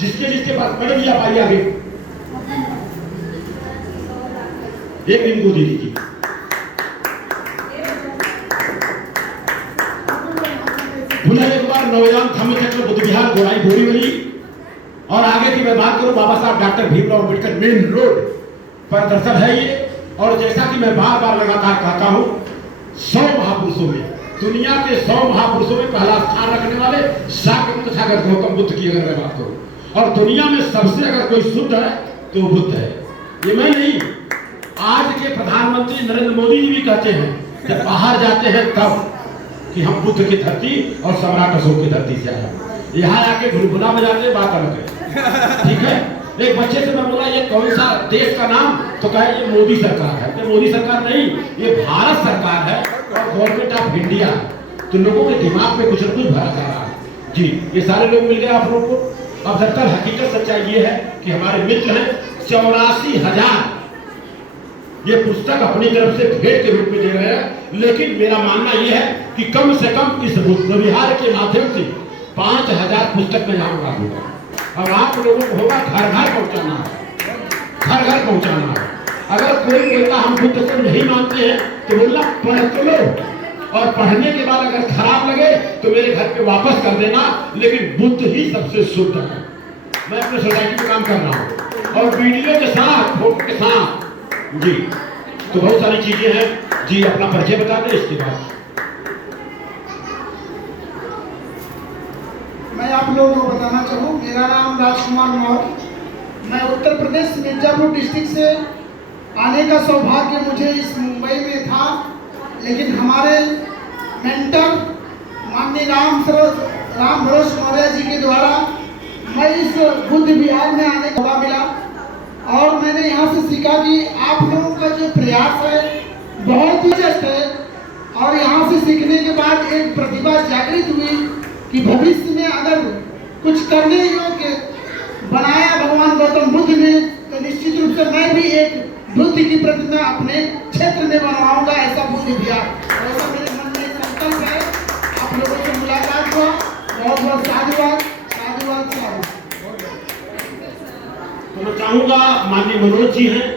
जिसके पास मैडम जी आप आइए आगे, एक इनको दे दीजिए। पुनः एक बार नवोजान धम्म चक्र बुद्ध विहार गोराई बोरीवली। और आगे की मैं बात करूं, बाबा साहब doctor Bhimrao Ambedkar main road पर दरअसल है ये। और जैसा कि मैं बार बार लगातार कहता हूं, 100 महापुरुषों में, दुनिया के 100 महापुरुषों में पहला स्थान रखने वाले शाक्य तथागत गौतम बुद्ध की अगर मैं बात करूं, और दुनिया में सबसे अगर कोई शुद्ध है तो बुद्ध है। ये मैं नहीं, आज के प्रधानमंत्री नरेंद्र मोदी जी भी कहते हैं जब बाहर जाते हैं तब कि हम बुद्ध की धरती और सम्राट अशोक की धरती से आए। यहाँ आके भुनभुना बजाते बात अलग है, ठीक है। एक बच्चे से मैं बोला ये कौन सा देश का नाम, तो कहे ये मोदी सरकार है। तो मोदी सरकार नहीं, ये भारत सरकार है और गवर्नमेंट ऑफ इंडिया। तो लोगों के दिमाग में कुछ न कुछ भरा जा रहा है जी। ये सारे लोग मिल गए आप लोगों को। अब दरअसल हकीकत सच्चाई ये है कि हमारे मित्र हैं 84,000 ये पुस्तक अपनी तरफ से भेंट के रूप में दे रहे हैं। लेकिन मेरा मानना यह है कि कम से कम इस बुद्ध विहार के माध्यम से 5,000 पुस्तक में यहाँ उड़ा दूंगा। अब आप लोगों को होगा घर घर पहुँचाना है, घर घर पहुँचाना है। अगर कोई बोलता हम बुद्ध को नहीं मानते हैं तो बोलना पढ़ तो लो, और पढ़ने के बाद अगर खराब लगे तो मेरे घर पे वापस कर देना। लेकिन बुद्ध ही सबसे शुद्ध है। मैं अपने सोसाइटी में काम कर रहा हूँ और वीडियो के साथ, फोटो के साथ जी। तो बहुत सारी चीजें हैं जी। अपना परिचय बता दें, इसके बाद मैं आप लोगों को बताना चाहूँ, मेरा नाम राजकुमार मौर्य। मैं उत्तर प्रदेश मिर्जापुर डिस्ट्रिक्ट से आने का सौभाग्य मुझे इस मुंबई में था, लेकिन हमारे मेंटर माननीय राम भरोस मौर्य जी के द्वारा मैं इस बुद्ध विहार में आने का मौका मिला। और मैंने यहाँ से सीखा कि आप लोगों का जो प्रयास है बहुत ही जस्ट है। और यहाँ से सीखने के बाद एक प्रतिभा जागृत हुई कि भविष्य में अगर कुछ करने योग्य बनाया भगवान गौतम बुद्ध ने, तो निश्चित रूप से मैं भी एक बुद्ध की प्रतिमा अपने क्षेत्र में बनवाऊंगा, ऐसा बुद्ध विहार। ऐसा मेरे मन में संकल्प है। आप लोगों से मुलाकात हुआ, बहुत बहुत साधुवाद, साधुवाद, साधुवाद। तो मैं चाहूंगा माननीय मनोज जी हैं,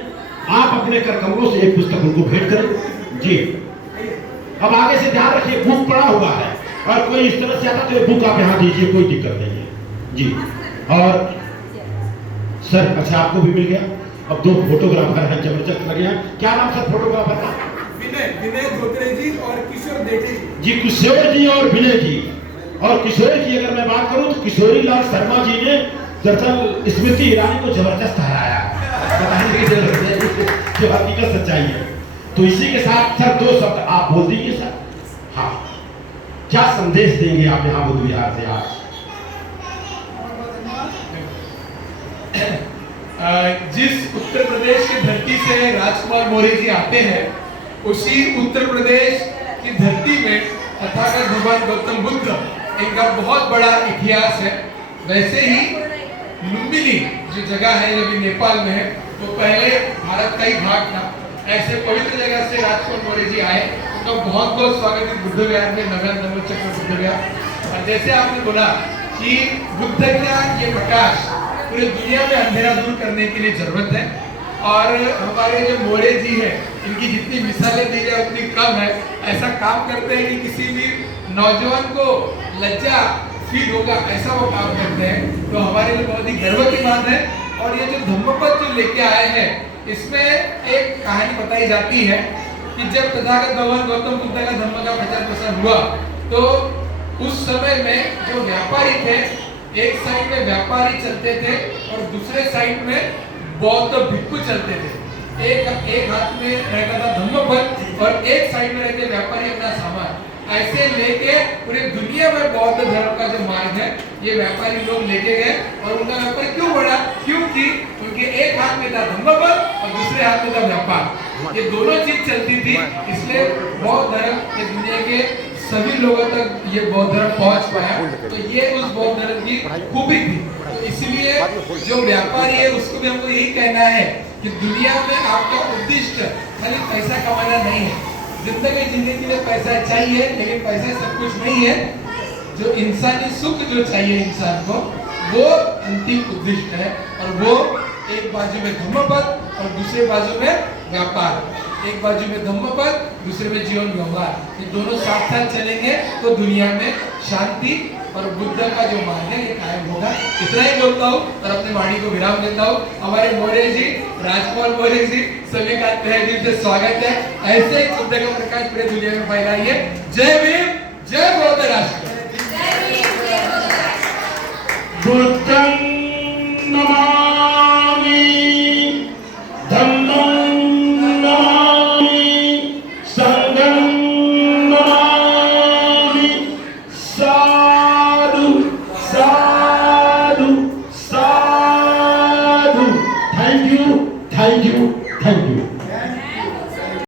आप अपने कर कमरों से एक पुस्तक उनको भेंट करें जी। अब आगे से ध्यान रखिए, बुक पड़ा हुआ है और कोई इस तरह से आता तो बुक आप यहाँ दीजिए, कोई दिक्कत नहीं है जी। और सर अच्छा आपको भी मिल गया। अब 2 फोटोग्राफर हैं जबरदस्त लगे हैं। क्या नाम सर फोटोग्राफर का? विनय धोत्रे जी और किशोर देठे जी। किशोर जी और विनय जी। और किशोर की अगर मैं बात करूं तो किशोरी लाल शर्मा जी ने दरअसल स्मृति ईरानी को जबरदस्त हराया, बताने की जरूरत है, जो हकीकत सच्चाई है। तो इसी के साथ सर 2 शब्द आप बोल दीजिए सर। हाँ, क्या संदेश देंगे आप यहाँ बुद्ध विहार से आज? जिस उत्तर प्रदेश की धरती से राजकुमार मौर्य जी आते हैं, उसी उत्तर प्रदेश की धरती में तथागत भगवान गौतम बुद्ध इनका बहुत बड़ा इतिहास है। वैसे ही लुम्बिनी जो जगह है, जो भी नेपाल में है, वो पहले भारत का ही भाग था। ऐसे पवित्र जगह से राजकुमार मौर्य जी आए, उनका बहुत बहुत स्वागत है बुद्ध विहार में, नवोजान धम्म चक्र बुद्ध विहार। और जैसे आपने बोला कि बुद्ध का ये प्रकाश पूरी दुनिया में अंधेरा दूर करने के लिए जरूरत है। और हमारे जो मौर्य जी हैं, इनकी जितनी मिसालें दी जाए उतनी कम है। ऐसा काम करते हैं कि किसी भी नौजवान को लज्जा फील होगा, ऐसा वो काम करते हैं। तो हमारे लिए बहुत ही गर्व की बात है। और ये जो धम्मपद जो लेके आए हैं, इसमें एक कहानी बताई जाती है कि जब तथागत भगवान गौतम बुद्ध का धम्म का प्रचार प्रसार हुआ, तो उस समय में जो व्यापारी थे, एक साइड में व्यापारी चलते थे और दूसरे साइड में बौद्ध भिक्षु चलते थे। एक हाथ में रहता था धम्मपद और एक साइड में रहते व्यापारी अपना सामान। ऐसे लेके पूरी दुनिया में बौद्ध धर्म का जो मार्ग है, ये व्यापारी लोग लेके गए। और उनका व्यापार क्यों बढ़ा? क्योंकि उनके एक हाथ में था धम्मपद और दूसरे हाथ में था व्यापार। ये दोनों चीज चलती थी, इसलिए बौद्ध धर्म ये दुनिया के सभी लोगों तक ये बौद्ध धर्म पहुंच पाया। तो ये उस बौद्ध धर्म की खूबी थी। तो इसलिए जो व्यापारी है उसको भी हमको यही कहना है कि दुनिया में आपका उद्देश्य खाली पैसा कमाना नहीं है। जिंदगी जीने के लिए पैसा चाहिए, लेकिन पैसा सब कुछ नहीं है। जो इंसानी सुख जो चाहिए इंसान को, वो अंतिम उद्देश्य है। और वो एक बाजू में धम्मपद और दूसरे बाजू में व्यापार, एक बाजू में धम्मपद दूसरे में जीवन व्यवहार, ये दोनों साथ साथ चलेंगे तो दुनिया में शांति और बुद्ध का जो मार्ग है ये कायम होगा। इतना ही बोलता हूँ और अपने वाणी को विराम देता हूँ। हमारे मौर्य जी, राजकुमार मौर्य जी, सभी का तहे दिल से स्वागत है। ऐसे ही बुद्ध का प्रकाश पूरे दुनिया में फैलाइए। जय भीम।